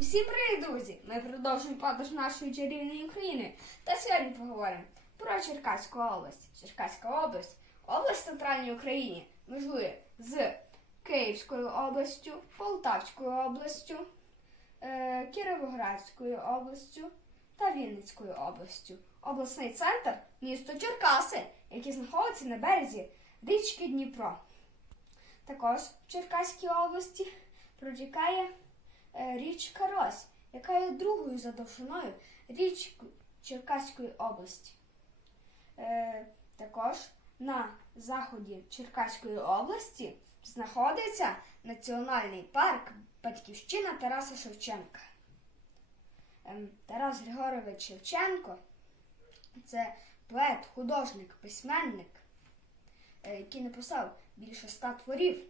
Усім привіт, друзі! Ми продовжуємо подорож нашої чарівної України. Та сьогодні поговоримо про Черкаську область. Черкаська область область в центральній Україні межує з Київською областю, Полтавською областю, е, Кіровоградською областю та Вінницькою областю. Обласний центр місто Черкаси, яке знаходиться на березі річки Дніпро. Також в Черкаській області протікає річка Рось, яка є другою за довжиною річкою Черкаської області. Е, також на заході Черкаської області знаходиться Національний парк Батьківщина Тараса Шевченка. Ем, Тарас Григорович Шевченко це поет, художник, письменник, е, який написав більше ста творів.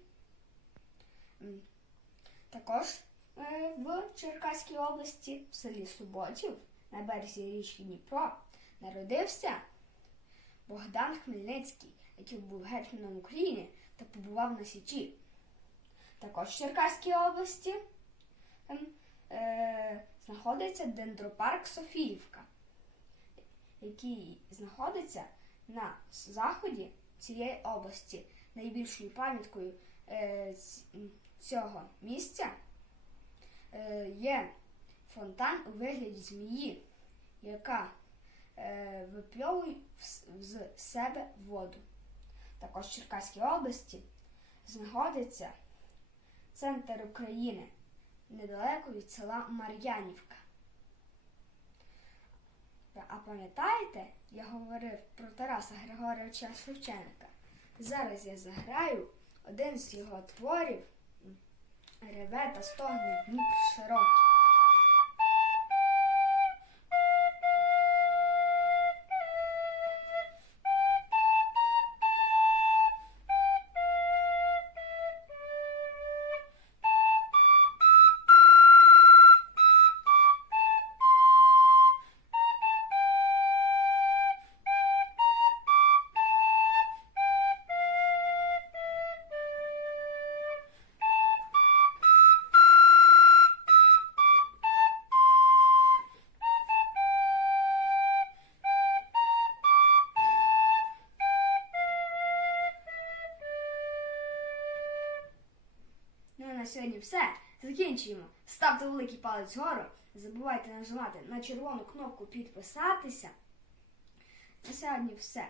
Також е, в Черкаській області, в селі Суботів, на березі річки Дніпро, народився Богдан Хмельницький, який був гетьманом України та побував на Січі. Також в Черкаській області ем, е, знаходиться дендропарк Софіївка, який знаходиться на заході цієї області. Найбільшою пам'яткою е, цього місця е, є фонтан у вигляді змії, яка е, випльовує з себе воду. Також в Черкаській області знаходиться центр України недалеко від села Мар'янівка. А пам'ятаєте, я говорив про Тараса Григоровича Шевченка. Зараз я заграю один з його творів Реве та стогне Дніпр широкий. На сьогодні все. Закінчуємо. Ставте великий палець вгору. Не забувайте нажимати на червону кнопку підписатися. На сьогодні все.